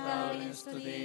കർത്താവിനെ സ്തുതി.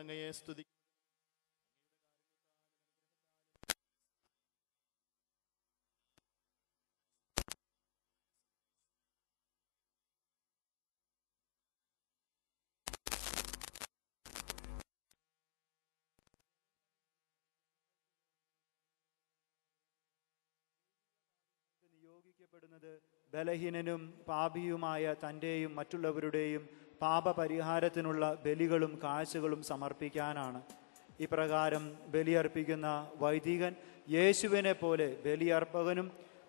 അങ്ങയെ സ്തുതി. നിയോഗിക്കപ്പെടുന്നത് ബലഹീനനും പാപിയുമായ തൻ്റെയും മറ്റുള്ളവരുടെയും പാപപരിഹാരത്തിനുള്ള ബലികളും കാഴ്ചകളും സമർപ്പിക്കാനാണ്. ഇപ്രകാരം ബലിയർപ്പിക്കുന്ന വൈദികൻ യേശുവിനെ പോലെ ബലിയർപ്പകനും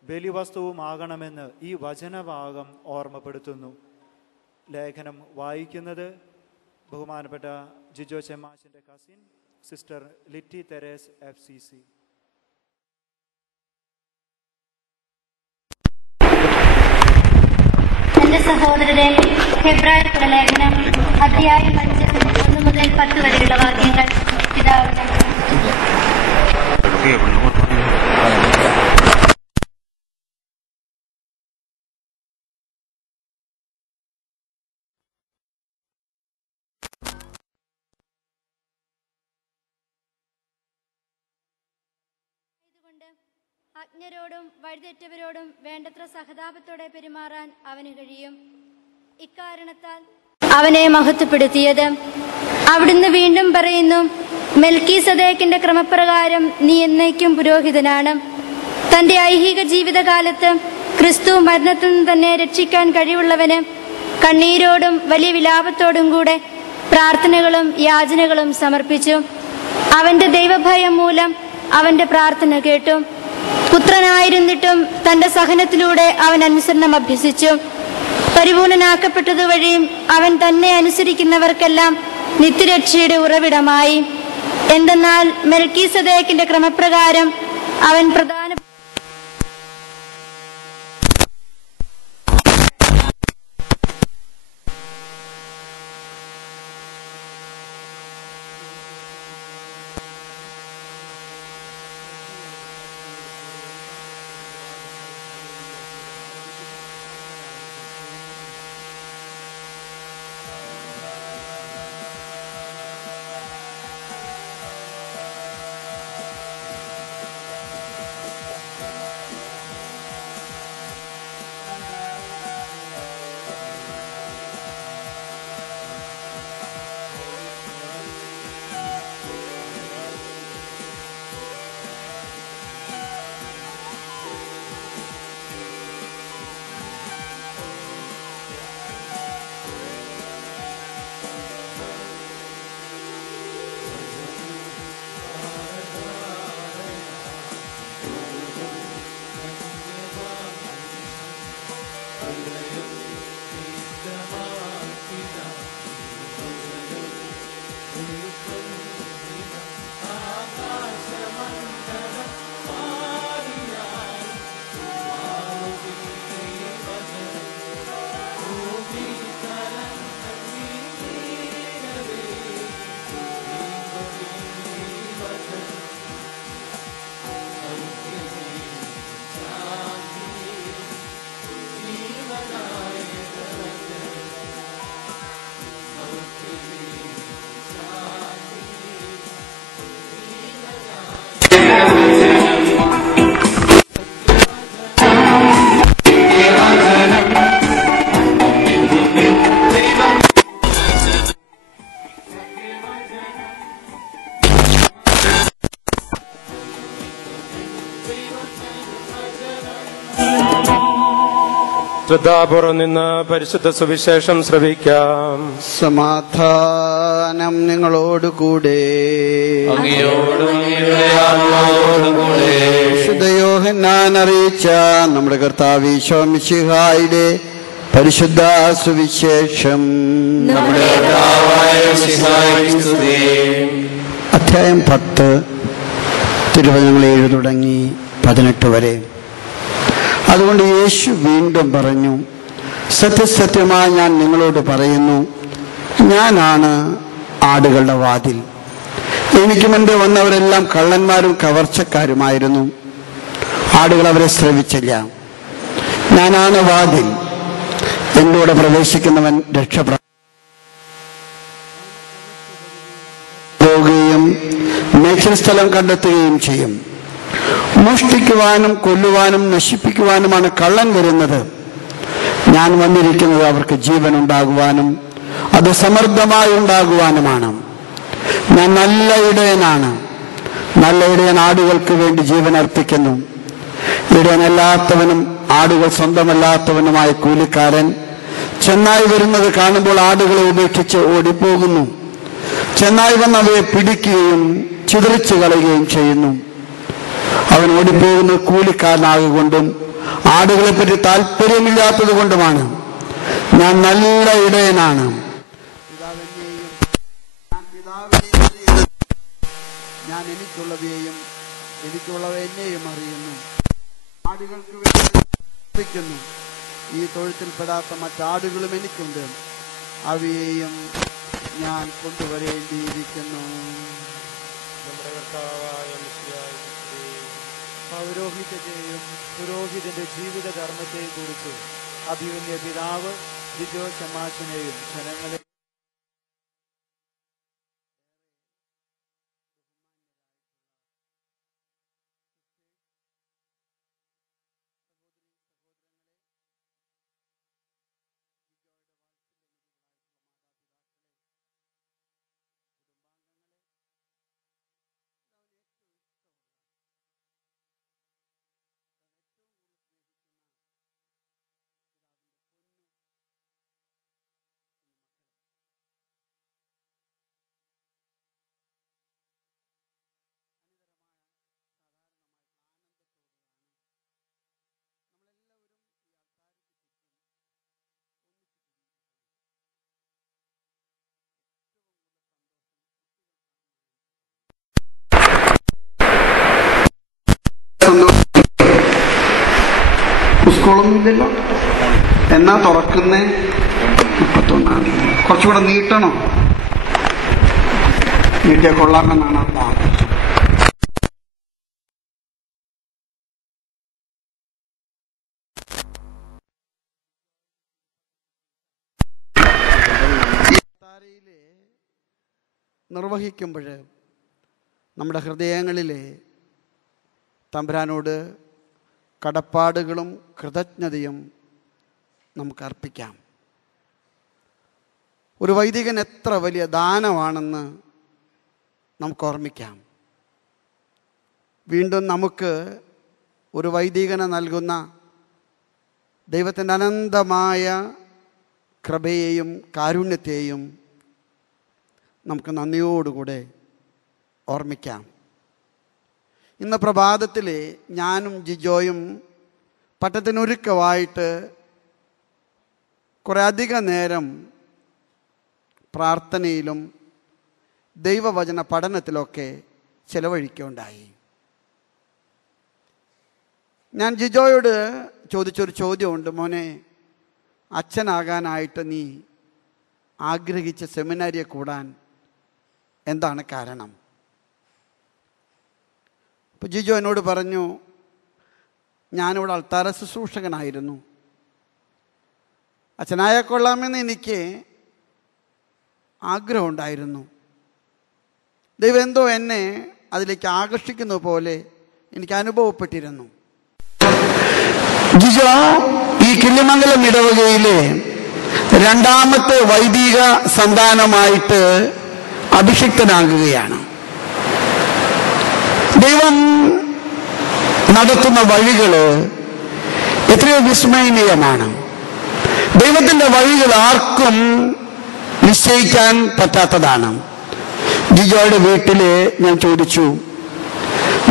ബലിവസ്തുവുമാകണമെന്ന് ഈ വചനഭാഗം ഓർമ്മപ്പെടുത്തുന്നു. ലേഖനം വായിക്കുന്നത് ബഹുമാനപ്പെട്ട ജിജോ ചെമ്മാശിൻ്റെ cousin sister Litty Therese FCC. എന്റെ സഹോദരരെ, ഹെബ്രായർക്കുള്ള ലേഖനം അധ്യായം 5 1 മുതൽ 10 വരെയുള്ള വാക്യങ്ങൾ പിതാവിന്. അജ്ഞരോടും വഴിതെറ്റവരോടും വേണ്ടത്ര സഹതാപത്തോടെ പെരുമാറാൻ അവന് കഴിയും. ഇക്കാരണത്താൽ അവനെ മഹത്വപ്പെടുത്തിയത്. അവിടുന്ന് വീണ്ടും പറയുന്നു, മെൽക്കീസദേക്കിന്റെ ക്രമപ്രകാരം നീ എന്നേക്കും പുരോഹിതനാണ്. തന്റെ ഐഹിക ജീവിതകാലത്ത് ക്രിസ്തു മരണത്തിൽ നിന്ന് തന്നെ രക്ഷിക്കാൻ കഴിവുള്ളവന് കണ്ണീരോടും വലിയ വിലാപത്തോടും കൂടെ പ്രാർത്ഥനകളും യാചനകളും സമർപ്പിച്ചു. അവന്റെ ദൈവഭയം മൂലം അവന്റെ പ്രാർത്ഥന കേട്ടു. പുത്രനായിരുന്നിട്ടും തന്റെ സഹനത്തിലൂടെ അവൻ അനുസരണം അഭ്യസിച്ചു. പരിപൂർണനാക്കപ്പെട്ടതുവഴിയും അവൻ തന്നെ അനുസരിക്കുന്നവർക്കെല്ലാം നിത്യരക്ഷയുടെ ഉറവിടമായി. എന്തെന്നാൽ മെൽക്കീസദേക്കിന്റെ ക്രമപ്രകാരം അവൻ പ്രധാന ശ്രദ്ധാപൂർവം നിന്ന് പരിശുദ്ധ സുവിശേഷം ശ്രവിക്കാം. സമാധാനം നിങ്ങളോടുകൂടെ. വിശുദ്ധ യോഹന്നാൻ അറിയിച്ച നമ്മുടെ കർത്താവ് ഈശോ മിശിഹായുടെ പരിശുദ്ധ സുവിശേഷം. അധ്യായം 10 തിരുവചനങ്ങൾ 7 തുടങ്ങി 18 വരെ. അതുകൊണ്ട് യേശു വീണ്ടും പറഞ്ഞു, സത്യസത്യമായി ഞാൻ നിങ്ങളോട് പറയുന്നു, ഞാനാണ് ആടുകളുടെ വാതിൽ. എനിക്ക് മുൻപ് വന്നവരെല്ലാം കള്ളന്മാരും കവർച്ചക്കാരുമായിരുന്നു. ആടുകൾ അവരെ ശ്രവിച്ചില്ല. ഞാനാണ് വാതിൽ. എന്നോട് പ്രവേശിക്കുന്നവൻ രക്ഷപ്പെടുകയും മേച്ചിൽ സ്ഥലം കണ്ടെത്തുകയും ചെയ്യും. മോഷ്ടിക്കുവാനും കൊല്ലുവാനും നശിപ്പിക്കുവാനുമാണ് കള്ളൻ വരുന്നത്. ഞാൻ വന്നിരിക്കുന്നത് അവർക്ക് ജീവൻ ഉണ്ടാകുവാനും അത് സമൃദ്ധമായി ഉണ്ടാകുവാനുമാണ്. ഞാൻ നല്ല ഇടയനാണ്. നല്ല ഇടയൻ ആടുകൾക്ക് വേണ്ടി ജീവൻ അർപ്പിക്കുന്നു. ഇടയനല്ലാത്തവനും ആടുകൾ സ്വന്തമല്ലാത്തവനുമായ കൂലിക്കാരൻ ചെന്നായി വരുന്നത് കാണുമ്പോൾ ആടുകളെ ഉപേക്ഷിച്ച് ഓടിപ്പോകുന്നു. ചെന്നായി വന്ന് അവയെ പിടിക്കുകയും ചിതറിച്ചു കളയുകയും ചെയ്യുന്നു. അവൻ ഓടിപ്പോകുന്നത് കൂലിക്കാരനാകൊണ്ടും ആടുകളെ പറ്റി താല്പര്യമില്ലാത്തത് കൊണ്ടുമാണ്. ഞാൻ നല്ല ഇടയനാണ്. ഞാൻ എനിക്കുള്ളവയെയും എനിക്കുള്ളവ എന്നെയും അറിയുന്നു. ആടുകൾക്ക് വേണ്ടി ഈ തൊഴുത്തിൽപ്പെടാത്ത മറ്റാടുകളും എനിക്കുണ്ട്. അവയെയും ഞാൻ കൊണ്ടുവരേണ്ടിയിരിക്കുന്നു. പൗരോഹിത്യത്തെയും പുരോഹിതന്റെ ജീവിതധർമ്മത്തെയും കുറിച്ച് അഭിമന്യ പിതാവ് ജിജോ ശമാശനെയും ജനങ്ങളെ സ്കൂളൊന്നുമില്ലല്ലോ. എന്നാ തുറക്കുന്നേ? 31. കുറച്ചുകൂടെ നീട്ടണോ? നീട്ടിയ കൊള്ളാമെന്നാണ് അത് ആഗ്രഹം. നിർവഹിക്കുമ്പോൾ നമ്മുടെ ഹൃദയങ്ങളിലെ തമ്പുരാനോട് കടപ്പാടുകളും കൃതജ്ഞതയും നമുക്ക് അർപ്പിക്കാം. ഒരു വൈദികൻ എത്ര വലിയ ദാനമാണെന്ന് നമുക്ക് ഓർമ്മിക്കാം. വീണ്ടും നമുക്ക് ഒരു വൈദികനെ നൽകുന്ന ദൈവത്തിൻ്റെ അനന്തമായ കൃപയെയും കാരുണ്യത്തെയും നമുക്ക് നന്ദിയോടുകൂടെ ഓർമ്മിക്കാം. ഇന്ന് പ്രഭാതത്തിൽ ഞാനും ജിജോയും പട്ടത്തിനൊരുക്കമായിട്ട് കുറേ അധിക നേരം പ്രാർത്ഥനയിലും ദൈവവചന പഠനത്തിലൊക്കെ ചെലവഴിക്കുകയുണ്ടായി. ഞാൻ ജിജോയോട് ചോദിച്ചൊരു ചോദ്യമുണ്ട്. മോനെ, അച്ഛനാകാനായിട്ട് നീ ആഗ്രഹിച്ച സെമിനാരിയെ കൂടാൻ എന്താണ് കാരണം? അപ്പോൾ ജിജോ എന്നോട് പറഞ്ഞു, ഞാനിവിടെ അൾത്താര ശുശ്രൂഷകനായിരുന്നു. അച്ഛനായ കൊള്ളാമെന്ന് എനിക്ക് ആഗ്രഹമുണ്ടായിരുന്നു. ദൈവം എന്തോ എന്നെ അതിലേക്ക് ആകർഷിക്കുന്ന പോലെ എനിക്ക് അനുഭവപ്പെട്ടിരുന്നു. ജിജോ ഈ കിള്ളിമംഗലം ഇടവകയിലെ രണ്ടാമത്തെ വൈദിക സന്താനമായിട്ട് അഭിഷിക്തനാകുകയാണ്. ദൈവം നടത്തുന്ന വഴികൾ എത്രയോ വിസ്മയനീയമാണ്. ദൈവത്തിന്റെ വഴികൾ ആർക്കും നിശ്ചയിക്കാൻ പറ്റാത്തതാണ്. ജിജോയുടെ വീട്ടില് ഞാൻ ചോദിച്ചു,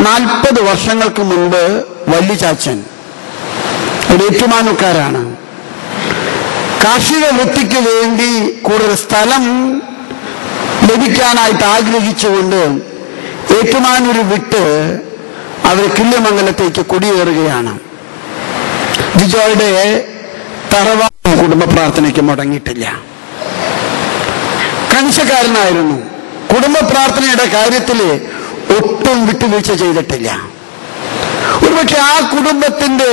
40 വർഷങ്ങൾക്ക് മുൻപ് വല്യ ചാച്ചൻ ഒരു ഏറ്റുമാനൂക്കാരാണ്, കാർഷിക വൃത്തിക്ക് വേണ്ടി കൂടുതൽ സ്ഥലം ലഭിക്കാനായിട്ട് ആഗ്രഹിച്ചുകൊണ്ട് ഏറ്റുമാനൂർ വിട്ട് അവർ കിള്ളിമംഗലത്തേക്ക് കുടിയേറുകയാണ്. ജിജോയുടെ തറവാട് കുടുംബ പ്രാർത്ഥനയ്ക്ക് മുടങ്ങിയിട്ടില്ല. കണിശക്കാരനായിരുന്നു. കുടുംബ പ്രാർത്ഥനയുടെ കാര്യത്തിൽ ഒട്ടും വിട്ടുവീഴ്ച ചെയ്തിട്ടില്ല. ഒരുപക്ഷെ ആ കുടുംബത്തിന്റെ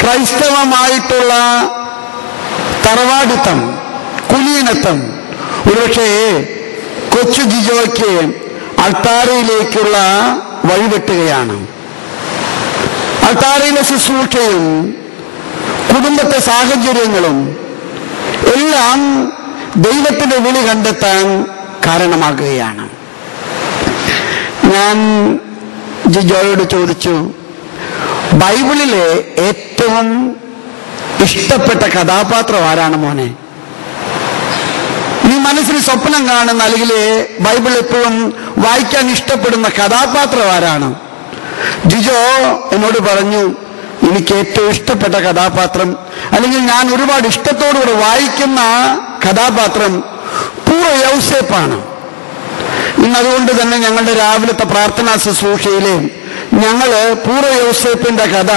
ക്രൈസ്തവമായിട്ടുള്ള തറവാടിത്തം, കുലീനത്വം ഒരുപക്ഷെ കൊച്ചു ജിജോയ്ക്ക് അൾത്താരയിലേക്കുള്ള വഴിവെട്ടുകയാണ്. അൾത്താരയിലെ ശുശ്രൂഷയും കുടുംബത്തെ സാഹചര്യങ്ങളും എല്ലാം ദൈവത്തിന്റെ വിളി കണ്ടെത്താൻ കാരണമാകുകയാണ്. ഞാൻ ജിജോയോട് ചോദിച്ചു, ബൈബിളിലെ ഏറ്റവും ഇഷ്ടപ്പെട്ട കഥാപാത്രം ആരാണ് മോനെ? നീ മനസ്സിൽ സ്വപ്നം കാണുന്ന അല്ലെങ്കിൽ ബൈബിൾ എപ്പോഴും വായിക്കാൻ ഇഷ്ടപ്പെടുന്ന കഥാപാത്രം ആരാണ്? ജിജോ എന്നോട് പറഞ്ഞു, എനിക്ക് ഏറ്റവും ഇഷ്ടപ്പെട്ട കഥാപാത്രം അല്ലെങ്കിൽ ഞാൻ ഒരുപാട് ഇഷ്ടത്തോടുകൂടെ വായിക്കുന്ന കഥാപാത്രം പൂർവ്വ യൗസേപ്പാണ്. ഇന്നതുകൊണ്ട് തന്നെ ഞങ്ങളുടെ രാവിലത്തെ പ്രാർത്ഥനാ ശുശ്രൂഷയിലെ ഞങ്ങള് പൂർവ്വ യൗസേപ്പിന്റെ കഥ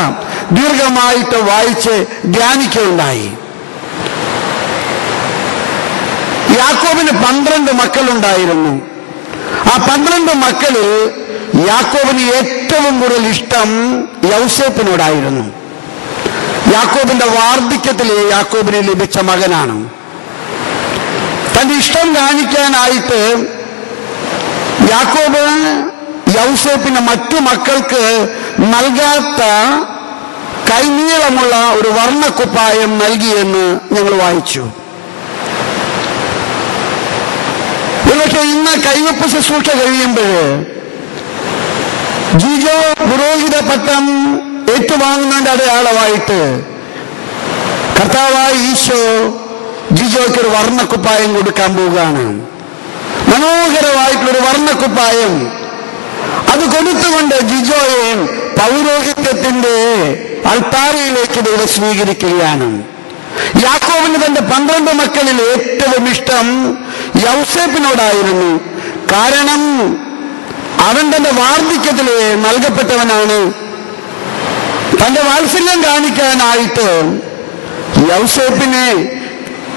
ദീർഘമായിട്ട് വായിച്ച് ധ്യാനിക്കുകയുണ്ടായി. യാക്കോബിന് 12 മക്കളുണ്ടായിരുന്നു. ആ 12 മക്കളിൽ യാക്കോബിന് ഏറ്റവും കൂടുതൽ ഇഷ്ടം യൗസേപ്പിനോടായിരുന്നു. യാക്കോബിന്റെ വാർദ്ധക്യത്തിൽ യാക്കോബിന് ലഭിച്ച മകനാണ്. തന്റെ ഇഷ്ടം കാണിക്കാനായിട്ട് യാക്കോബ് യൗസേപ്പിന്റെ മറ്റു മക്കൾക്ക് നൽകാത്ത കൈനീളമുള്ള ഒരു വർണ്ണക്കുപ്പായം നൽകിയെന്ന് ഞങ്ങൾ വായിച്ചു. ഒരുപക്ഷെ ഇന്ന് കൈവപ്പ് ശുശ്രൂഷ കഴിയുമ്പോൾ ജിജോ പുരോഹിത പട്ടം ഏറ്റുവാങ്ങുന്നതിന്റെ അടയാളമായിട്ട് കർത്താവായ ഈശോ ജിജോയ്ക്ക് ഒരു വർണ്ണക്കുപ്പായം കൊടുക്കാൻ പോവുകയാണ്. മനോഹരമായിട്ടുള്ളൊരു വർണ്ണക്കുപ്പായം. അത് കൊടുത്തുകൊണ്ട് ജിജോയെ പൗരോഹിത്യത്തിന്റെ അൾത്താരയിലേക്ക് ദൈവം സ്വീകരിക്കുകയാണ്. യാക്കോബിന് തന്റെ 12 മക്കളിൽ ഏറ്റവും ഇഷ്ടം യൗസേപ്പിനോടായിരുന്നു. കാരണം അവൻ തന്റെ വാർദ്ധക്യത്തിൽ നൽകപ്പെട്ടവനാണ്. തന്റെ വാത്സല്യം കാണിക്കാനായിട്ട് യൗസേപ്പിന്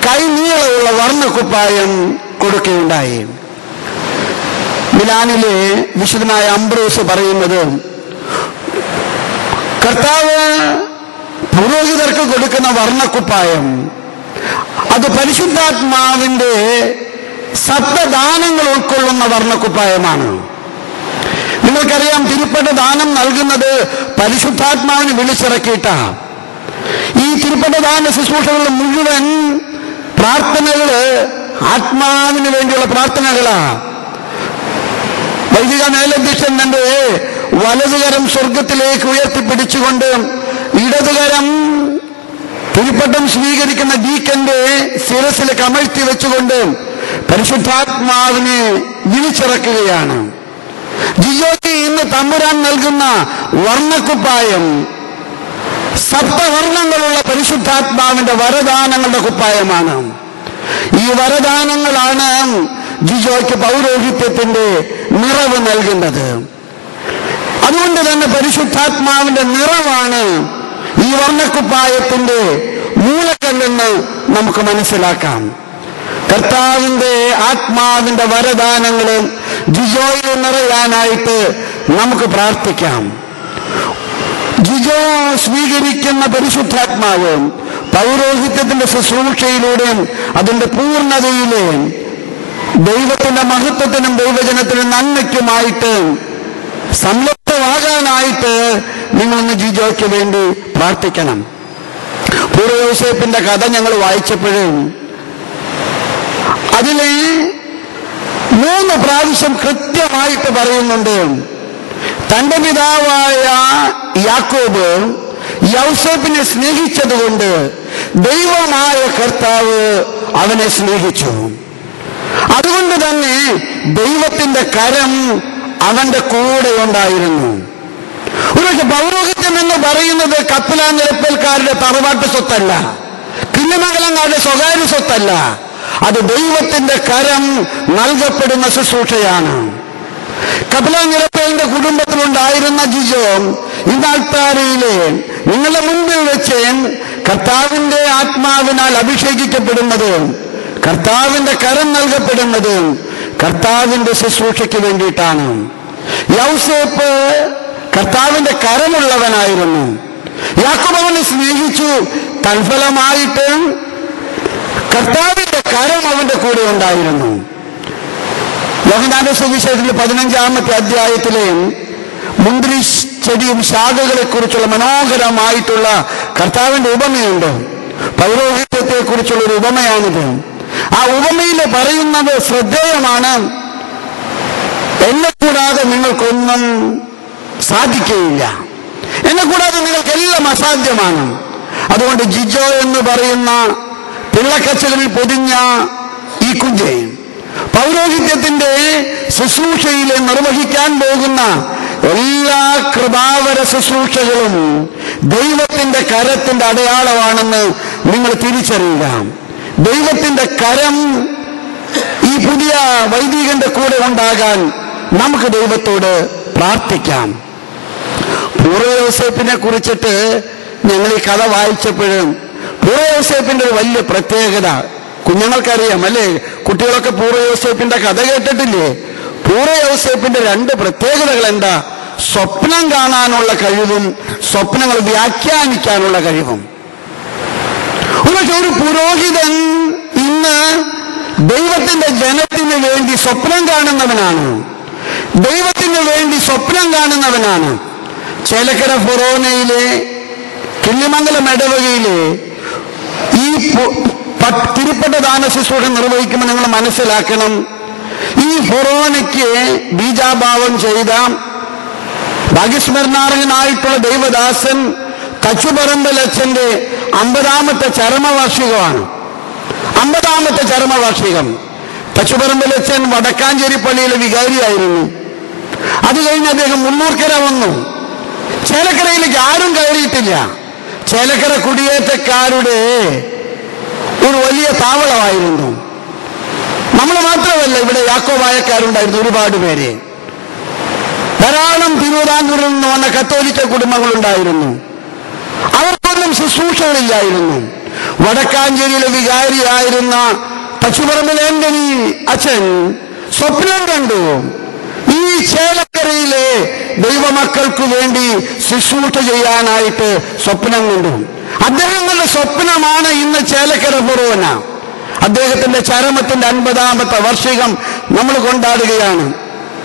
കൈനീളമുള്ള വർണ്ണക്കുപ്പായം കൊടുക്കുകയുണ്ടായി. മിലാനിലെ വിശുദ്ധനായ അംബ്രോസ് പറയുന്നത്, കർത്താവ് പുരോഹിതർക്ക് കൊടുക്കുന്ന വർണ്ണക്കുപ്പായം അത് പരിശുദ്ധാത്മാവിന്റെ സപ്തദാനങ്ങൾ ഉൾക്കൊള്ളുന്ന വർണ്ണക്കുപ്പായമാണ്. നിങ്ങൾക്കറിയാം, തിരുപ്പട്ട ദാനം നൽകുന്നത് പരിശുദ്ധാത്മാവിന് വിളിച്ചിറക്കിയിട്ടാ. ഈ തിരുപ്പട്ട ദാന ശുശ്രൂഷകൾ മുഴുവൻ പ്രാർത്ഥനകള് ആത്മാവിന് വേണ്ടിയുള്ള പ്രാർത്ഥനകളാ. വൈദിക മേലധ്യക്ഷൻ തന്റെ വലതുകരം സ്വർഗത്തിലേക്ക് ഉയർത്തിപ്പിടിച്ചുകൊണ്ട് ഇടതുകരം തിരുപ്പട്ടം സ്വീകരിക്കുന്ന ഡീക്കന്റെ ശിരസിൽ കമഴ്ത്തി വെച്ചുകൊണ്ട് പരിശുദ്ധാത്മാവിനെ വിളിച്ചിറക്കുകയാണ്. ജിജോയ്ക്ക് ഇന്ന് തമ്പുരാൻ നൽകുന്ന വർണ്ണക്കുപ്പായം സപ്തവർണ്ണങ്ങളുള്ള പരിശുദ്ധാത്മാവിന്റെ വരദാനങ്ങളുടെ കുപ്പായമാണ്. ഈ വരദാനങ്ങളാണ് ജിജോയ്ക്ക് പൗരോഹിത്യത്തിന്റെ നിറവ് നൽകുന്നത്. അതുകൊണ്ട് തന്നെ പരിശുദ്ധാത്മാവിന്റെ നിറവാണ് ഈ വർണ്ണക്കുപ്പായത്തിന്റെ മൂലക്കല്ലെന്ന് നമുക്ക് മനസ്സിലാക്കാം. കർത്താവിന്റെ ആത്മാവിന്റെ വരദാനങ്ങള് ജിജോയിൽ നിറയാനായിട്ട് നമുക്ക് പ്രാർത്ഥിക്കാം. ജിജോ സ്വീകരിക്കുന്ന പരിശുദ്ധാത്മാവ് പൗരോഹിത്യത്തിന്റെ ശുശ്രൂഷയിലൂടെ അതിന്റെ പൂർണ്ണതയിലെ ദൈവത്തിന്റെ മഹത്വത്തിനും ദൈവജനത്തിനും നന്മയ്ക്കുമായിട്ട് സംലഗ്നമാകാനായിട്ട് നിങ്ങളൊന്ന് ജിജോയ്ക്ക് വേണ്ടി പ്രാർത്ഥിക്കണം. പൂർവ്വ യോസേപ്പിന്റെ കഥ ഞങ്ങൾ വായിച്ചപ്പോഴും അതിലെ 3 പ്രാവശ്യം കൃത്യമായിട്ട് പറയുന്നുണ്ട്, തന്റെ പിതാവായ യാക്കോബ് യൗസേപ്പിനെ സ്നേഹിച്ചതുകൊണ്ട് ദൈവമായ കർത്താവ് അവനെ സ്നേഹിച്ചു. അതുകൊണ്ട് തന്നെ ദൈവത്തിന്റെ കരം അവന്റെ കൂടെ ഉണ്ടായിരുന്നു. ഒരു പൗരോഹിത്യം എന്ന് പറയുന്നത് കപ്പലാനിരപ്പൽക്കാരുടെ തറവാട്ട് സ്വത്തല്ല, കിള്ളിമംഗലംകാരുടെ സ്വകാര്യ സ്വത്തല്ല. അത് ദൈവത്തിന്റെ കരം നൽകപ്പെടുന്ന ശുശ്രൂഷയാണ്. കപ്പലാനിരപ്പലിന്റെ കുടുംബത്തിലുണ്ടായിരുന്ന ജിജോ ഇന്ന് അൾത്താരയിലെ നിങ്ങളുടെ മുമ്പിൽ വെച്ച് കർത്താവിന്റെ ആത്മാവിനാൽ അഭിഷേകിക്കപ്പെടുന്നത്, കർത്താവിന്റെ കരം നൽകപ്പെടുന്നത് കർത്താവിന്റെ ശുശ്രൂഷയ്ക്ക് വേണ്ടിയിട്ടാണ്. യൗസേപ്പ് കർത്താവിന്റെ കരമുള്ളവനായിരുന്നു. യാക്കോബ് അവനെ സ്നേഹിച്ചു. തൽഫലമായിട്ട് കർത്താവിന്റെ കരം അവന്റെ കൂടെ ഉണ്ടായിരുന്നു. യോഹന്നാന്റെ സുവിശേഷത്തിലെ 15-ാമത്തെ അധ്യായത്തിലെ മുന്തിരി ചെടിയും ശാഖകളെ കുറിച്ചുള്ള മനോഹരമായിട്ടുള്ള കർത്താവിന്റെ ഉപമയുണ്ട്. പൗരോഹിത്യത്തെ കുറിച്ചുള്ള ഒരു ഉപമയാണിത്. ആ ഉപമയിൽ പറയുന്നത് ശ്രദ്ധേയമാണ്. എന്നെ കൂടാതെ നിങ്ങൾക്കൊന്നും സാധിക്കുകയില്ല, എന്നെ കൂടാതെ നിങ്ങൾക്കെല്ലാം അസാധ്യമാണ്. അതുകൊണ്ട് ജിജോ എന്ന് പറയുന്ന പിള്ളക്കച്ചകളിൽ പൊതിഞ്ഞ ഈ കുഞ്ഞ് പൗരോഹിത്യത്തിന്റെ ശുശ്രൂഷയിൽ നിർവഹിക്കാൻ പോകുന്ന എല്ലാ കൃപാവര ശുശ്രൂഷകളും ദൈവത്തിന്റെ കരത്തിന്റെ അടയാളമാണെന്ന് നിങ്ങൾ തിരിച്ചറിയുക. ദൈവത്തിന്റെ കരം ഈ പുതിയ വൈദികന്റെ കൂടെ ഉണ്ടാകാൻ നമുക്ക് ദൈവത്തോട് പ്രാർത്ഥിക്കാം. പൂർവ്വ യോസേപ്പിനെ കുറിച്ചിട്ട് ഞങ്ങൾ ഈ കഥ വായിച്ചപ്പോഴും പൂർവ്വ യോസേപ്പിന്റെ ഒരു വലിയ പ്രത്യേകത കുഞ്ഞുങ്ങൾക്കറിയാം അല്ലേ? കുട്ടികളൊക്കെ പൂർവ്വ യോസേപ്പിന്റെ കഥ കേട്ടിട്ടില്ലേ? പൂർവ്വ യോസേപ്പിന്റെ 2 പ്രത്യേകതകൾ എന്താ? സ്വപ്നം കാണാനുള്ള കഴിവും സ്വപ്നങ്ങൾ വ്യാഖ്യാനിക്കാനുള്ള കഴിവും. ഒരു പുരോഹിതൻ ഇന്ന് ദൈവത്തിന്റെ ജനത്തിന് വേണ്ടി സ്വപ്നം കാണുന്നവനാണ്, ദൈവത്തിന് വേണ്ടി സ്വപ്നം കാണുന്നവനാണ്. ചേലക്കര ഫൊറോനയിലെ കിള്ളിമംഗലം ഇടവകയിലെ ഈ തിരുപ്പട്ട ദാന ശുശ്രൂഷ നിർവഹിക്കുമ്പോൾ നിങ്ങൾ മനസ്സിലാക്കണം, ഈ ഫൊറോനയ്ക്ക് ബീജാഭാവം ചെയ്ത ഭാഗ്യസ്മരണാർഹനായിട്ടുള്ള ദൈവദാസൻ തച്ചുപറമ്പലച്ചന്റെ 50-ാമത്തെ ചരമവാർഷികമാണ്. 50-ാമത്തെ ചരമവാർഷികം. തച്ചുപറമ്പലച്ചൻ വടക്കാഞ്ചേരി പള്ളിയിലെ വികാരിയായിരുന്നു. അത് കഴിഞ്ഞ് അദ്ദേഹം മുന്നൂർക്കര വന്നു. ചേലക്കരയിലേക്ക് ആരും കയറിയിട്ടില്ല. ചേലക്കര കുടിയേറ്റക്കാരുടെ ഒരു വലിയ താവളമായിരുന്നു. നമ്മൾ മാത്രമല്ല, ഇവിടെ യാക്കോബായക്കാരുണ്ടായിരുന്നു ഒരുപാട് പേര്. ധാരാളം തിരുവിതാംകൂറിൽ നിന്ന് വന്ന കത്തോലിക്ക കുടുംബങ്ങളുണ്ടായിരുന്നു. അവർക്കൊന്നും ശുശ്രൂഷകളില്ലായിരുന്നു. വടക്കാഞ്ചേരിയിലെ വികാരിയായിരുന്ന തച്ചുപറമ്പിൽ ആന്റണി അച്ഛൻ സ്വപ്നം കണ്ടു. ഈ ചേലക്കരയിലെ ദൈവമക്കൾക്ക് വേണ്ടി ശുശ്രൂഷ ചെയ്യാനായിട്ട് സ്വപ്നം കണ്ടു. അദ്ദേഹങ്ങളുടെ സ്വപ്നമാണ് ഇന്ന് ചേലക്കര ഫൊറോന. അദ്ദേഹത്തിന്റെ ചരമത്തിന്റെ 50-ാമത്തെ വാർഷികം നമ്മൾ കൊണ്ടാടുകയാണ്.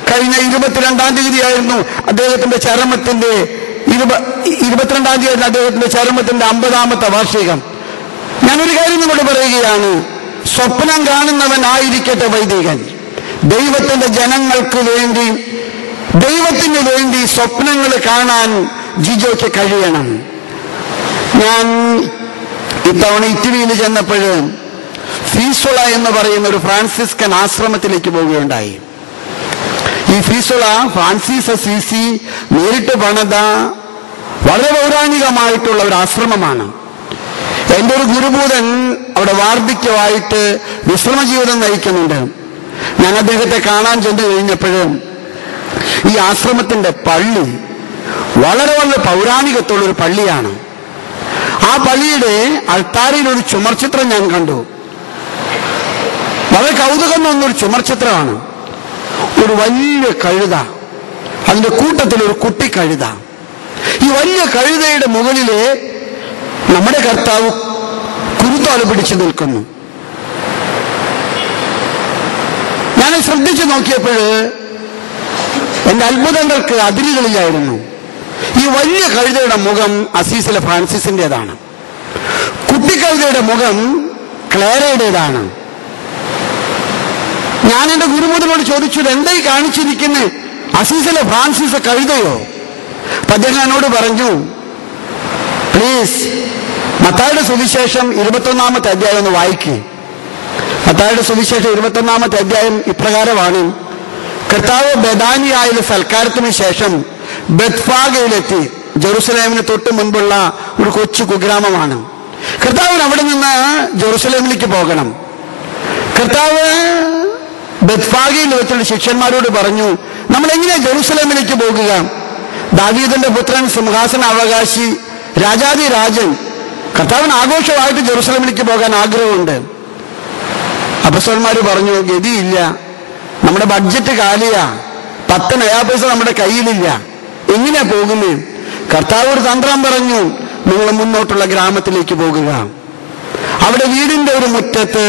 കഴിഞ്ഞ 22-ാം തീയതിയായിരുന്നു അദ്ദേഹത്തിന്റെ ചരമത്തിന്റെ 22-ാം തീയതി അദ്ദേഹത്തിന്റെ ചരമത്തിന്റെ 50-ാമത്തെ വാർഷികം. ഞാനൊരു കാര്യം നിങ്ങളോട് പറയുകയാണ്, സ്വപ്നം കാണുന്നവനായിരിക്കട്ടെ വൈദികൻ. ദൈവത്തിന്റെ ജനങ്ങൾക്ക് വേണ്ടി, ദൈവത്തിന് വേണ്ടി സ്വപ്നങ്ങൾ കാണാൻ ജിജോയ്ക്ക് കഴിയണം. ഞാൻ ഇത്തവണ ഇറ്റലിയിൽ ചെന്നപ്പോൾ ഫീസുള എന്ന് പറയുന്ന ഒരു ഫ്രാൻസിസ്കൻ ആശ്രമത്തിലേക്ക് പോവുകയുണ്ടായി. ഈ ഫീസുള ഫ്രാൻസിസ് അസീസി നേരിട്ട് പണിത വളരെ പൗരാണികമായിട്ടുള്ള ഒരു ആശ്രമമാണ്. എൻ്റെ ഒരു ഗുരുഭൂതൻ അവിടെ വാർദ്ധക്യമായിട്ട് വിശ്രമ ജീവിതം നയിക്കുന്നുണ്ട്. ഞാൻ അദ്ദേഹത്തെ കാണാൻ ചെന്ന് കഴിഞ്ഞപ്പോഴും ഈ ആശ്രമത്തിന്റെ പള്ളി വളരെ വളരെ പൗരാണികത്തുള്ളൊരു പള്ളിയാണ്. ആ പള്ളിയുടെ അൾത്താരയിൽ ഒരു ചുമർചിത്രം ഞാൻ കണ്ടു. വളരെ കൗതുകം തോന്നുന്നൊരു ചുമർചിത്രമാണ്. ഒരു വലിയ കഴുത, അതിന്റെ കൂട്ടത്തിൽ ഒരു കുട്ടി കഴുത. ഈ വലിയ കഴുതയുടെ മുകളില് നമ്മുടെ കർത്താവ് കുരുത്തോല പിടിച്ചു നിൽക്കുന്നു. ഞാൻ ശ്രദ്ധിച്ചു നോക്കിയപ്പോൾ എന്റെ അത്ഭുതങ്ങൾക്ക് അതിരുകളില്ലായിരുന്നു. ഈ വലിയ കഴുതയുടെ മുഖം അസീസിലെ ഫ്രാൻസിസിന്റേതാണ്, കുട്ടിക്കഴുതയുടെ മുഖം ക്ലേരയുടേതാണ്. ഞാൻ എന്റെ ഗുരുമുതലോട് ചോദിച്ചു, എന്തായി കാണിച്ചിരിക്കുന്നത്? അസീസിലെ ഫ്രാൻസിസ് കഴുതയോ? അപ്പൊ അദ്ദേഹം എന്നോട് പറഞ്ഞു, പ്ലീസ് മത്തായിയുടെ സുവിശേഷം 21-ാമത്തെ അധ്യായം ഒന്ന് വായിക്കുക. മത്തായിയുടെ സുവിശേഷം 21-ാമത്തെ അധ്യായം ഇപ്രകാരമാണ്: കർത്താവ് ബെഥാനിയായ സൽക്കാരത്തിന് ശേഷം ബെത്ഫാഗയിലെത്തി. ജെറുസലേമിന് തൊട്ട് മുൻപുള്ള ഒരു കൊച്ചു കുഗ്രാമമാണ്. കർത്താവിന് അവിടെ നിന്ന് ജെറുസലേമിലേക്ക് പോകണം. കർത്താവ് ബെത്ഫാഗയിൽ വെച്ചുള്ള ശിഷ്യന്മാരോട് പറഞ്ഞു, നമ്മൾ എങ്ങനെയാ ജെറുസലേമിലേക്ക് പോകുക? ദാവീദിന്റെ പുത്രൻ, സിംഹാസന അവകാശി, രാജാതി രാജൻ, കർത്താവിന് ആഘോഷമായിട്ട് ജെറുസലേമിലേക്ക് പോകാൻ ആഗ്രഹമുണ്ട്. അപ്പസ്തലന്മാര് പറഞ്ഞു, ഗതിയില്ല, നമ്മുടെ ബഡ്ജറ്റ് കാലിയാ, 10 നയാ പൈസ നമ്മുടെ കയ്യിലില്ല, എങ്ങനെയാ പോകുന്നേ? കർത്താവ് ഒരു തന്ത്രം പറഞ്ഞു, നിങ്ങൾ മുന്നോട്ടുള്ള ഗ്രാമത്തിലേക്ക് പോകുക. അവിടെ വീടിന്റെ ഒരു മുറ്റത്ത്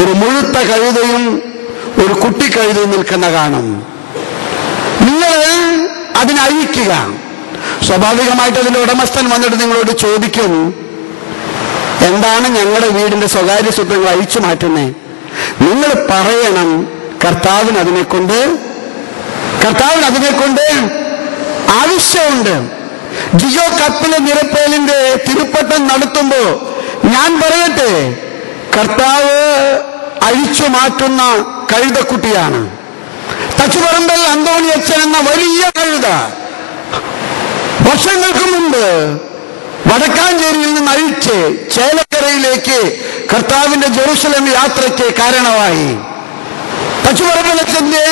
ഒരു മുഴുത്ത കഴുതയും ഒരു കുട്ടിക്കഴുതയും നിൽക്കുന്ന കാണും. നിങ്ങൾ അതിനഴിക്കുക. സ്വാഭാവികമായിട്ട് അതിന്റെ ഉടമസ്ഥൻ വന്നിട്ട് നിങ്ങളോട് ചോദിക്കും, എന്താണ് ഞങ്ങളുടെ വീടിന്റെ സ്വകാര്യ സ്വത്തുകൾ അഴിച്ചു മാറ്റുന്നേ? നിങ്ങൾ പറയണം, കർത്താവിന് അതിനെക്കൊണ്ട് ആവശ്യമുണ്ട്. ജിയോ കപ്പിലെ നിരപ്പേലിന്റെ തിരുപ്പട്ടം നടത്തുമ്പോ ഞാൻ പറയട്ടെ, കർത്താവ് അഴിച്ചു മാറ്റുന്ന കഴുതക്കുട്ടിയാണ്. തച്ചുപറമ്പൽ അന്തോണിയച്ചൻ എന്ന വലിയ കഴുത വർഷങ്ങൾക്ക് മുമ്പ് വടക്കാഞ്ചേരിയിൽ നിന്ന് അഴിച്ച് ചേലക്കരയിലേക്ക് കർത്താവിന്റെ ജെറുസലേം യാത്രയ്ക്ക് കാരണമായി. തച്ചുപറമ്പലച്ചന്റെ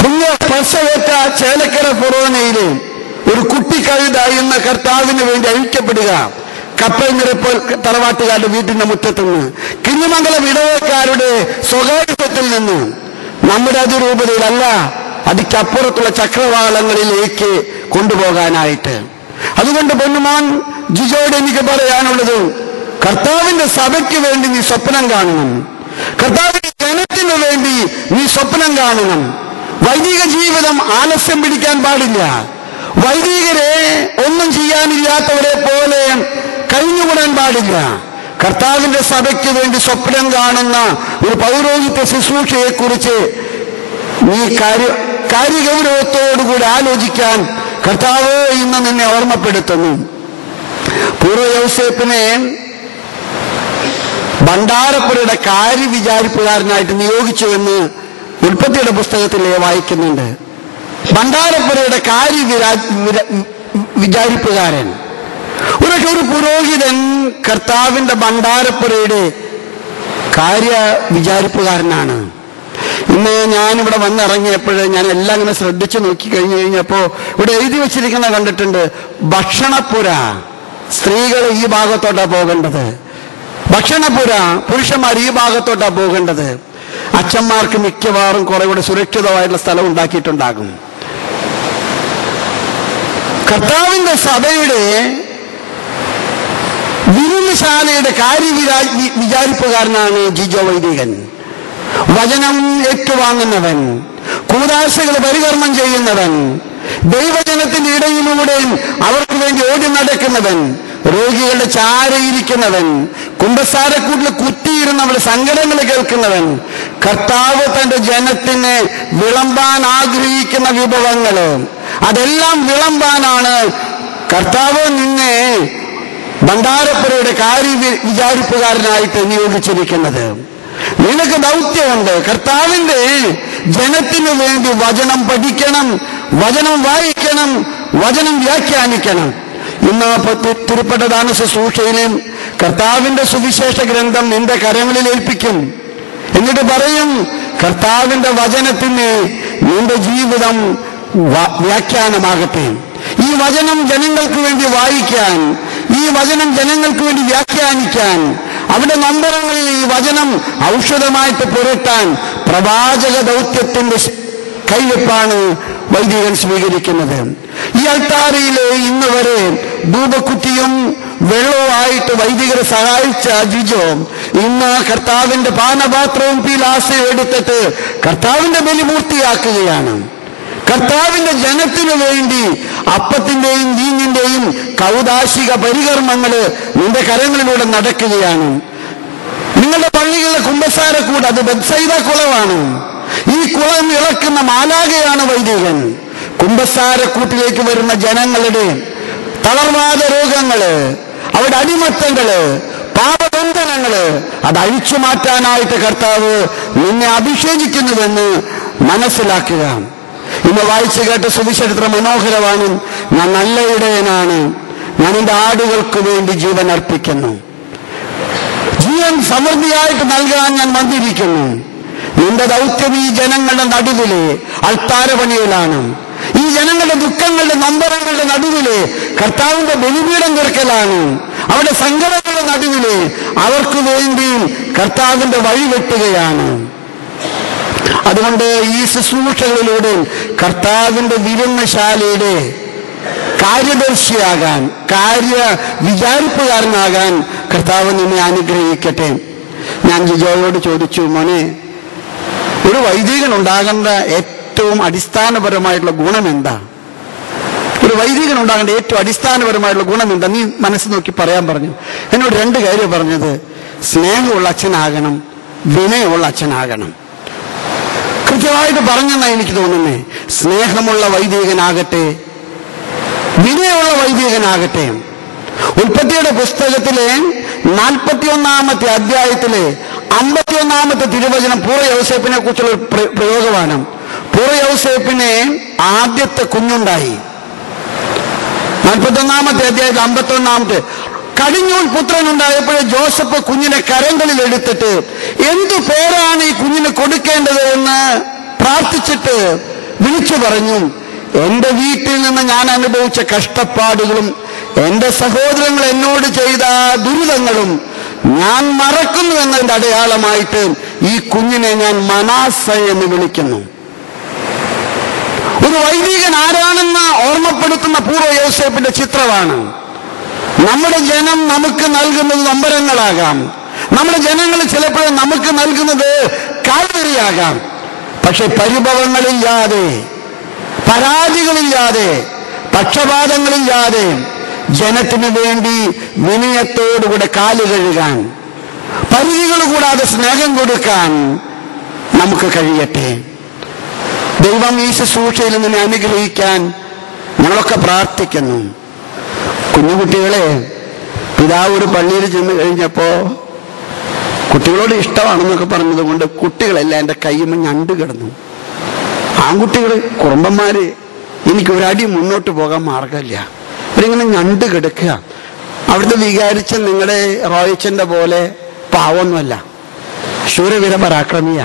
പുണ്യ സ്പർശവേറ്റ ചേലക്കര ഫൊറോനയിലെ ഒരു കുട്ടിക്കഴുത ഇന്ന് കർത്താവിന് വേണ്ടി അഴിക്കപ്പെടുക. കപ്പൽ നിരപ്പോൾ തറവാട്ടുകാരുടെ വീട്ടിന്റെ മുറ്റത്തുനിന്ന്, കിഞ്ഞിമംഗലം ഇടവക്കാരുടെ സ്വകാര്യ സ്വത്തിൽ നിന്ന്, നമ്മുടെ അതിരൂപതയിലല്ല, അതിക്കപ്പുറത്തുള്ള ചക്രവാളങ്ങളിലേക്ക് കൊണ്ടുപോകാനായിട്ട്. അതുകൊണ്ട് പൊന്നുമോൻ ജിജോയോട് എനിക്ക് പറയാനുള്ളത്, കർത്താവിന്റെ സഭയ്ക്ക് വേണ്ടി നീ സ്വപ്നം കാണണം. കർത്താവിന്റെ ജനത്തിനു വേണ്ടി നീ സ്വപ്നം കാണണം. വൈദിക ജീവിതം ആലസ്യം പിടിക്കാൻ പാടില്ല. വൈദികരെ ഒന്നും ചെയ്യാനില്ലാത്തവരെ പോലെ കഴിഞ്ഞുകൂടാൻ പാടില്ല. കർത്താവിന്റെ സഭയ്ക്ക് വേണ്ടി സ്വപ്നം കാണുന്ന ഒരു പൗരോഹിത്യ ശുശ്രൂഷയെ കുറിച്ച് നീ കാര്യഗൗരവത്തോടുകൂടി ആലോചിക്കാൻ കർത്താവ് ഇന്ന് നിന്നെ ഓർമ്മപ്പെടുത്തുന്നു. പൂർവ്വ യൗസേപ്പിനെ ഭണ്ഡാരപ്പുരയുടെ കാര്യവിചാരിപ്പുകാരനായിട്ട് നിയോഗിച്ചുവെന്ന് ഉൽപ്പത്തിയുടെ പുസ്തകത്തിൽ വായിക്കുന്നുണ്ട്. ഭണ്ഡാരപ്പുരയുടെ വിചാരിപ്പുകാരൻ, ഒരു പുരോഹിതൻ കർത്താവിന്റെ ഭണ്ഡാരപ്പുരയുടെ വിചാരിപ്പുകാരനാണ്. ഇന്ന് ഞാനിവിടെ വന്നിറങ്ങിയപ്പോൾ ഞാൻ എല്ലാം ഇങ്ങനെ ശ്രദ്ധിച്ചു നോക്കി കഴിഞ്ഞപ്പോ ഇവിടെ എഴുതി വെച്ചിരിക്കുന്ന കണ്ടിട്ടുണ്ട്, ഭക്ഷണപ്പുര സ്ത്രീകൾ ഈ ഭാഗത്തോട്ടാ പോകേണ്ടത്, ഭക്ഷണപ്പുര പുരുഷന്മാർ ഈ ഭാഗത്തോട്ടാ പോകേണ്ടത്. അച്ഛന്മാർക്ക് മിക്കവാറും കുറെ കൂടെ സുരക്ഷിതമായിട്ടുള്ള സ്ഥലം ഉണ്ടാക്കിയിട്ടുണ്ടാകും. കർത്താവിന്റെ സഭയുടെ വിരുന്നുശാലയുടെ വിചാരിപ്പുകാരനാണ് ജിജോ വൈദികൻ. വചനം ഏറ്റുവാങ്ങുന്നവൻ, കൂദാശകൾ പരികർമ്മം ചെയ്യുന്നവൻ, ദൈവജനത്തിന്റെ ഇടയിലൂടെ അവർക്ക് വേണ്ടി ഓടി നടക്കുന്നവൻ, രോഗികളുടെ ചാരയിരിക്കുന്നവൻ, കുമ്പസാരക്കൂട്ടിൽ കുത്തിയിരുന്നവരുടെ സങ്കടങ്ങൾ കേൾക്കുന്നവൻ, കർത്താവ് തന്റെ ജനത്തിന് വിളമ്പാൻ ആഗ്രഹിക്കുന്ന വിഭവങ്ങള് അതെല്ലാം വിളമ്പാനാണ് കർത്താവ് നിന്നെ ഭണ്ഡാരപ്പുരയുടെ വിചാരിപ്പുകാരനായിട്ട് നിയോഗിച്ചിരിക്കുന്നത്. നിനക്ക് ദൗത്യമുണ്ട്. കർത്താവിന്റെ ജനത്തിനു വേണ്ടി വചനം പഠിക്കണം, വചനം വായിക്കണം, വചനം വ്യാഖ്യാനിക്കണം. ഇന്ന് തിരുപ്പട്ടദാന ശുശ്രൂഷയിലും കർത്താവിന്റെ സുവിശേഷ ഗ്രന്ഥം നിന്റെ കരങ്ങളിൽ ഏൽപ്പിക്കും. എന്നിട്ട് പറയും, കർത്താവിന്റെ വചനത്തിന് നിന്റെ ജീവിതം വ്യാഖ്യാനമാകട്ടെ. ഈ വചനം ജനങ്ങൾക്ക് വേണ്ടി വായിക്കാൻ, ഈ വചനം ജനങ്ങൾക്ക് വേണ്ടി വ്യാഖ്യാനിക്കാൻ, അവിടെ നൊമ്പരങ്ങളിൽ ഈ വചനം ഔഷധമായിട്ട് പുരട്ടാൻ പ്രവാചക ദൗത്യത്തിന്റെ കൈവെപ്പാണ് വൈദികൻ സ്വീകരിക്കുന്നത്. ഈ അൾത്താരയിലെ ഇന്ന് വരെ ധൂപക്കുറ്റിയും വെള്ളവുമായിട്ട് വൈദികരെ സഹായിച്ച ജിജോ ഇന്ന് കർത്താവിന്റെ പാനപാത്രവും പീലാസയും എടുത്തിട്ട് കർത്താവിന്റെ ബലി പൂർത്തിയാക്കുകയാണ്. കർത്താവിന്റെ ജനത്തിനു വേണ്ടി അപ്പത്തിന്റെയും വീഞ്ഞിന്റെയും കൗദാശിക പരികർമ്മങ്ങള് നിന്റെ കരങ്ങളിലൂടെ നടക്കുകയാണ്. നിങ്ങളുടെ പള്ളികളിലെ കുമ്പസാരക്കൂട് അത് ബെത്സൈദ കുളമാണ്. ഈ കുളം ഇളക്കുന്ന മാലാഖയാണ് വൈദികൻ. കുമ്പസാരക്കൂട്ടിലേക്ക് വരുന്ന ജനങ്ങളുടെ തളർവാദ രോഗങ്ങള്, അവരുടെ അടിമത്തങ്ങള്, പാപബന്ധനങ്ങള് അത് അഴിച്ചു മാറ്റാനായിട്ട് കർത്താവ് നിന്നെ അഭിഷേചിക്കുന്നുവെന്ന് മനസ്സിലാക്കുക. ഇന്ന് വായിച്ചു കേട്ട സുവിശേഷത്ര മനോഹരമാണ്. ഞാൻ നല്ല ഇടയനാണ്, ഞാൻ എൻ്റെ ആടുകൾക്ക് വേണ്ടി ജീവൻ അർപ്പിക്കുന്നു, ജീവൻ സമൃദ്ധിയായിട്ട് നൽകാൻ ഞാൻ വന്നിരിക്കുന്നു. നിന്റെ ദൗത്യം ഈ ജനങ്ങളുടെ നടുവിലെ അൾത്താരപണിയിലാണ്, ഈ ജനങ്ങളുടെ ദുഃഖങ്ങളുടെ നൊമ്പരങ്ങളുടെ നടുവിലെ കർത്താവിന്റെ ബലിപീഠം തീർക്കലാണ്, അവരുടെ സങ്കടങ്ങളുടെ നടുവിലെ അവർക്ക് വേണ്ടി കർത്താവിന്റെ വഴി വെട്ടുകയാണ്. അതുകൊണ്ട് ഈ ശുശ്രൂഷകളിലൂടെ കർത്താവിന്റെ വിരുന്നശാലയുടെ കാര്യദർശിയാകാൻ, വിചാരിപ്പുകാരനാകാൻ കർത്താവ് നിന്നെ അനുഗ്രഹിക്കട്ടെ. ഞാൻ ജിജോയോട് ചോദിച്ചു, മോനെ, ഒരു വൈദികൻ ഉണ്ടാകേണ്ട ഏറ്റവും അടിസ്ഥാനപരമായിട്ടുള്ള ഗുണം എന്താ? ഒരു വൈദികൻ ഉണ്ടാകേണ്ട ഏറ്റവും അടിസ്ഥാനപരമായിട്ടുള്ള ഗുണം എന്താ? നീ മനസ്സ് നോക്കി പറയാൻ പറഞ്ഞു. എന്നോട് 2 കാര്യം പറഞ്ഞത്. സ്നേഹമുള്ള അച്ഛനാകണം, വിനയമുള്ള അച്ഛനാകണം. കൃത്യമായിട്ട് പറഞ്ഞെന്നാ എനിക്ക് തോന്നുന്നേ. സ്നേഹമുള്ള വൈദികനാകട്ടെ, വിനയമുള്ള വൈദികനാകട്ടെ. ഉൽപ്പത്തിയുടെ പുസ്തകത്തിലെ 41-ാമത്തെ അധ്യായത്തിലെ 51-ാമത്തെ തിരുവചനം പൂർവ്വ യൗസേപ്പിനെ കുറിച്ചുള്ള പ്രയോഗമാണ്. പൂർവ്വ യൗസേപ്പിന് ആദ്യത്തെ കുഞ്ഞുണ്ടായി. 41-ാമത്തെ അധ്യായത്തിൽ 51-ാമത്തെ കടിഞ്ഞൂൽ പുത്രനുണ്ടായപ്പോഴേ ജോസഫ് കുഞ്ഞിനെ കരങ്ങളിൽ എടുത്തിട്ട് എന്തു പേരാണ് ഈ കുഞ്ഞിന് കൊടുക്കേണ്ടത് എന്ന് പ്രാർത്ഥിച്ചിട്ട് വിളിച്ചു പറഞ്ഞു, എന്റെ വീട്ടിൽ നിന്ന് ഞാൻ അനുഭവിച്ച കഷ്ടപ്പാടുകളും എന്റെ സഹോദരങ്ങൾ എന്നോട് ചെയ്ത ദുരിതങ്ങളും ഞാൻ മറക്കുന്നു എന്നതിന്റെ അടയാളമായിട്ട് ഈ കുഞ്ഞിനെ ഞാൻ മനാസ എന്ന് വിളിക്കുന്നു. ഒരു വൈദികൻ ആരാണെന്ന് ഓർമ്മപ്പെടുത്തുന്ന പൂർവ്വ യോസേപ്പിന്റെ ചിത്രമാണ്. നമ്മുടെ ജനം നമുക്ക് നൽകുന്നത് നൊമ്പരങ്ങളാകാം, നമ്മുടെ ജനങ്ങൾ ചിലപ്പോഴും നമുക്ക് നൽകുന്നത് കാൽവരിയാകാം. പക്ഷെ പരിഭവങ്ങളില്ലാതെ, പരാതികളില്ലാതെ, പക്ഷപാതങ്ങളില്ലാതെ ജനത്തിനു വേണ്ടി വിനയത്തോടുകൂടെ കാല് കഴുകാൻ, പരിധികൾ കൂടാതെ സ്നേഹം കൊടുക്കാൻ നമുക്ക് കഴിയട്ടെ. ദൈവം ഈ ശുശ്രൂഷയിൽ നിന്നെ അനുഗ്രഹിക്കാൻ ഞങ്ങളൊക്കെ പ്രാർത്ഥിക്കുന്നു. കുഞ്ഞുകുട്ടികളെ, പിതാവ് ഒരു പള്ളിയിൽ ചെന്ന് കഴിഞ്ഞപ്പോ കുട്ടികളോട് ഇഷ്ടമാണെന്നൊക്കെ പറഞ്ഞത് കൊണ്ട് കുട്ടികളെല്ലാം എൻ്റെ കയ്യുമ്മ ഞണ്ട് കിടന്നു. ആൺകുട്ടികൾ കുറുമ്പന്മാര് എനിക്ക് ഒരടി മുന്നോട്ട് പോകാൻ മാർഗമില്ല, അവരിങ്ങനെ ഞണ്ട് കിടക്കുക. അവിടുത്തെ വികാരിച്ചൻ നിങ്ങളുടെ റോയച്ചന്റെ പോലെ പാവൊന്നുമല്ല, ശൂരവീര പരാക്രമിയ.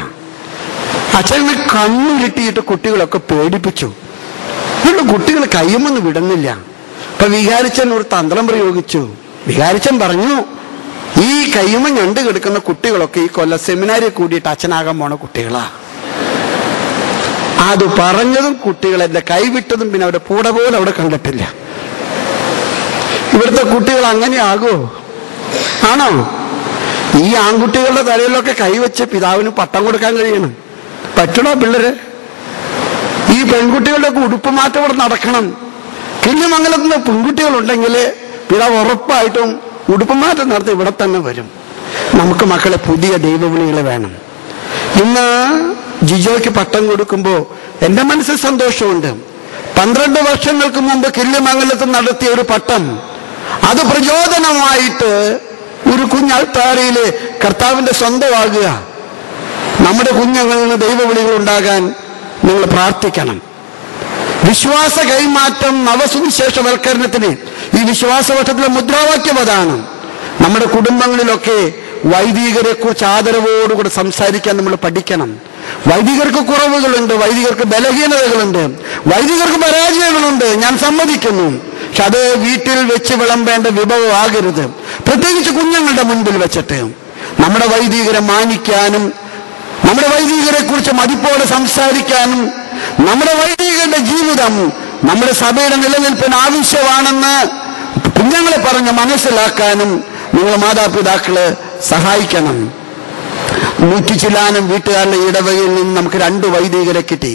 അച്ഛനെ കണ്ണുരുട്ടിയിട്ട് കുട്ടികളൊക്കെ പേടിപ്പിച്ചു. എന്നിട്ട് കുട്ടികൾ കയ്യുമെന്ന് വിടുന്നില്ല. അപ്പൊ വികാരിച്ചൻ ഒരു തന്ത്രം പ്രയോഗിച്ചു. വികാരിച്ചൻ പറഞ്ഞു, ഈ കയ്യുമ്മ ഞണ്ട് കിടക്കുന്ന കുട്ടികളൊക്കെ ഈ കൊല്ലം സെമിനാരിൽ കൂടിയിട്ട് അച്ഛനാകാൻ പോണ കുട്ടികളാ. അത് പറഞ്ഞതും കുട്ടികൾ എന്റെ കൈവിട്ടതും പിന്നെ അവരുടെ കൂടെ പോലും അവിടെ കണ്ടിട്ടില്ല. ഇവിടുത്തെ കുട്ടികൾ അങ്ങനെ ആകുമോ? ആണോ? ഈ ആൺകുട്ടികളുടെ തലയിലൊക്കെ കൈവച്ച് പിതാവിന് പട്ടം കൊടുക്കാൻ കഴിയണം. പറ്റണോ പിള്ളേര്? ഈ പെൺകുട്ടികളുടെയൊക്കെ ഉടുപ്പ് മാറ്റം ഇവിടെ നടക്കണം. കിള്ളിമംഗലത്തുനിന്ന് പെൺകുട്ടികളുണ്ടെങ്കിൽ പിതാവ് ഉറപ്പായിട്ടും ഉടുപ്പ് മാറ്റം നടത്തി ഇവിടെ തന്നെ വരും. നമുക്ക് മക്കളെ പുതിയ ദൈവവിളികൾ വേണം. ഇന്ന് ജിജോയ്ക്ക് പട്ടം കൊടുക്കുമ്പോൾ എൻ്റെ മനസ്സിൽ സന്തോഷമുണ്ട്. 12 വർഷങ്ങൾക്ക് മുമ്പ് കിള്ളിമംഗലത്ത് നടത്തിയ ഒരു പട്ടം, അത് പ്രചോദനമായിട്ട് ഒരു കുഞ്ഞാൾത്താരയില് കർത്താവിന്റെ സ്വന്തമാകുക. നമ്മുടെ കുഞ്ഞുങ്ങളിൽ ദൈവവിളികൾ ഉണ്ടാകാൻ നിങ്ങൾ പ്രാർത്ഥിക്കണം. വിശ്വാസ കൈമാറ്റം, നവസുവിശേഷവൽക്കരണത്തിന് ഈ വിശ്വാസവട്ടത്തിലെ മുദ്രാവാക്യം അതാണ്. നമ്മുടെ കുടുംബങ്ങളിലൊക്കെ വൈദികരെ കുറിച്ച് ആദരവോടുകൂടെ സംസാരിക്കാൻ നമ്മൾ പഠിക്കണം. വൈദികർക്ക് കുറവുകളുണ്ട്, വൈദികർക്ക് ബലഹീനതകളുണ്ട്, വൈദികർക്ക് പരാജയങ്ങളുണ്ട്, ഞാൻ സമ്മതിക്കുന്നു. പക്ഷെ അത് വീട്ടിൽ വെച്ച് വിളമ്പേണ്ട വിഭവമാകരുത്, പ്രത്യേകിച്ച് കുഞ്ഞുങ്ങളുടെ മുൻപിൽ വെച്ചിട്ട്. നമ്മുടെ വൈദികരെ മാനിക്കാനും, നമ്മുടെ വൈദികരെ കുറിച്ച് മതിപ്പോടെ സംസാരിക്കാനും, നമ്മുടെ വൈദികരുടെ ജീവിതം നമ്മുടെ സഭയുടെ നിലനിൽപ്പിന് ആവശ്യമാണെന്ന് കുഞ്ഞുങ്ങളെ പറഞ്ഞ് മനസ്സിലാക്കാനും നിങ്ങൾ മാതാപിതാക്കള് സഹായിക്കണം. 100 ചില്ലാനം വീട്ടുകാരുടെ ഇടവകയിൽ നിന്ന് നമുക്ക് 2 വൈദികരെ കിട്ടി.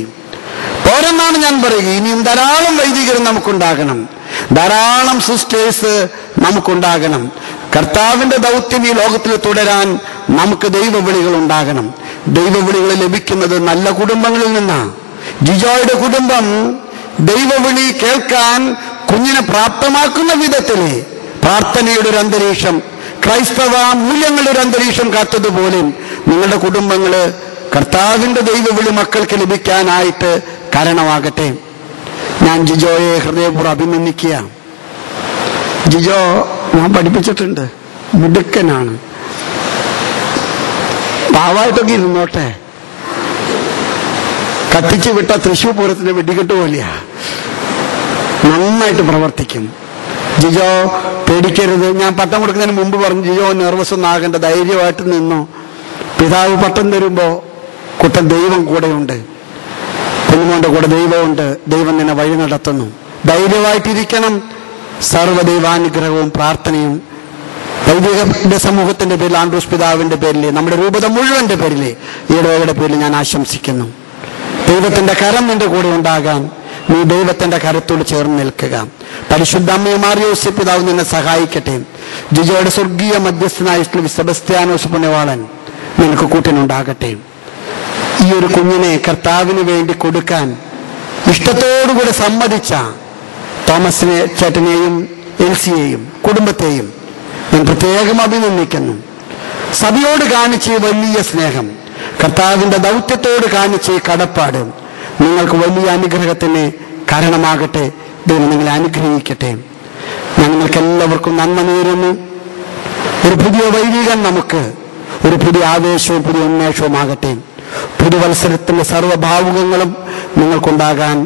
പോരെന്നാണ് ഞാൻ പറയുക. ഇനിയും ധാരാളം വൈദികർ നമുക്കുണ്ടാകണം, ധാരാളം സിസ്റ്റേഴ്സ് നമുക്കുണ്ടാകണം. കർത്താവിന്റെ ദൗത്യം ഈ ലോകത്തിൽ തുടരാൻ നമുക്ക് ദൈവവിളികൾ ഉണ്ടാകണം. ദൈവവിളികൾ ലഭിക്കുന്നത് നല്ല കുടുംബങ്ങളിൽ നിന്നാണ്. ജിജോയുടെ കുടുംബം ദൈവവിളി കേൾക്കാൻ കുഞ്ഞിനെ പ്രാപ്തമാക്കുന്ന വിധത്തിലെ പ്രാർത്ഥനയുടെ ഒരു അന്തരീക്ഷം, ക്രൈസ്തവ മൂല്യങ്ങളുടെ ഒരു അന്തരീക്ഷം കാത്തതുപോലെ നിങ്ങളുടെ കുടുംബങ്ങള് കർത്താവിന്റെ ദൈവവിളി മക്കൾക്ക് ലഭിക്കാനായിട്ട് കാരണമാകട്ടെ. ഞാൻ ജിജോയെ ഹൃദയപൂർവ്വം അഭിനന്ദിക്കുക. ജിജോ ഞാൻ പഠിപ്പിച്ചിട്ടുണ്ട്, മിടുക്കനാണ്. പാവായിട്ടൊക്കെ ഇരുന്നോട്ടെ, കത്തിച്ചു വിട്ട തൃശ്ശൂർ പൂരത്തിന്റെ വെടിക്കെട്ട് പോലെയാ, നന്നായിട്ട് പ്രവർത്തിക്കും. ജിജോ പേടിക്കരുത്. ഞാൻ പട്ടം കൊടുക്കുന്നതിന് മുമ്പ് പറഞ്ഞു, ജിജോ നെർവസ് ഒന്നും ആകേണ്ട, ധൈര്യമായിട്ട് നിന്നോ. പിതാവ് പട്ടം തരുമ്പോ കുട്ടൻ ദൈവം കൂടെയുണ്ട്, കുഞ്ഞുമോന്റെ കൂടെ ദൈവമുണ്ട്, ദൈവം നിന്നെ വഴി നടത്തുന്നു. ധൈര്യമായിട്ടിരിക്കണം. സർവ്വദൈവാനുഗ്രഹവും പ്രാർത്ഥനയും വൈദിക സമൂഹത്തിന്റെ പേരിൽ, ആൻഡ്രൂസ് പിതാവിന്റെ പേരിൽ, നമ്മുടെ രൂപത മുഴുവന്റെ പേരിൽ, ഈ ഇടവകയുടെ പേരിൽ ഞാൻ ആശംസിക്കുന്നു. ദൈവത്തിന്റെ കരം നിന്റെ കൂടെ ഉണ്ടാകാൻ നീ ദൈവത്തിന്റെ കരത്തോട് ചേർന്ന് നിൽക്കുക. പരിശുദ്ധ അമ്മയെ മാറിയോസ് പിതാവ് നിന്നെ സഹായിക്കട്ടെ. ജിജോയുടെ സ്വർഗീയ മധ്യസ്ഥനായിട്ടുള്ള സെബസ്ത്യാനോസ് പുണ്യവാളൻ നിനക്ക് കൂട്ടിനുണ്ടാകട്ടെ. ഈ ഒരു കുഞ്ഞിനെ കർത്താവിന് വേണ്ടി കൊടുക്കാൻ ഇഷ്ടത്തോടുകൂടെ സമ്മതിച്ച തോമസിനെ ചേട്ടനെയും എൽസിയെയും കുടുംബത്തെയും ഞാൻ പ്രത്യേകം അഭിനന്ദിക്കുന്നു. സഭയോട് കാണിച്ച വലിയ സ്നേഹം, കർത്താവിന്റെ ദൗത്യത്തോട് കാണിച്ച കടപ്പാട് നിങ്ങൾക്ക് വലിയ അനുഗ്രഹത്തിന് കാരണമാകട്ടെ. ദൈവം നിങ്ങളെ അനുഗ്രഹിക്കട്ടെ. ഞാൻ നിങ്ങൾക്ക് എല്ലാവർക്കും നന്മ നേരുന്നു. ഒരു പുതിയ വൈദികൻ നമുക്ക് ഒരു പുതിയ ആവേശവും പുതിയ ഉന്മേഷവുമാകട്ടെ. പുതുവത്സരത്തിന്റെ സർവ്വഭാവുകങ്ങളും നിങ്ങൾക്കുണ്ടാകാൻ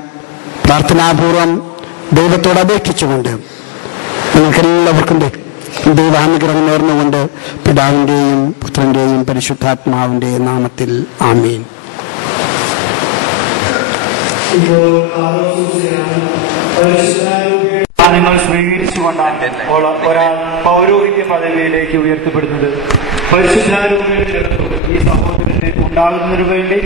പ്രാർത്ഥനാപൂർവം ദൈവത്തോട് അപേക്ഷിച്ചുകൊണ്ട് നിങ്ങൾക്കെല്ലാവർക്കും ദൈവാനുഗ്രഹം നേർന്നുകൊണ്ട് പിതാവിന്റെയും പുത്രന്റെയും പരിശുദ്ധാത്മാവിന്റെയും നാമത്തിൽ ആമീൻ. നിങ്ങൾ സ്വീകരിച്ചുകൊണ്ടാണ് ഒരാൾ പൗരോഹിത്യ പദവിയിലേക്ക് ഉയർത്തപ്പെടുന്നത്. പരിശുദ്ധാരൂപയുടെ ഈ സഹോദരന് ഉണ്ടാകുന്നതിനു വേണ്ടി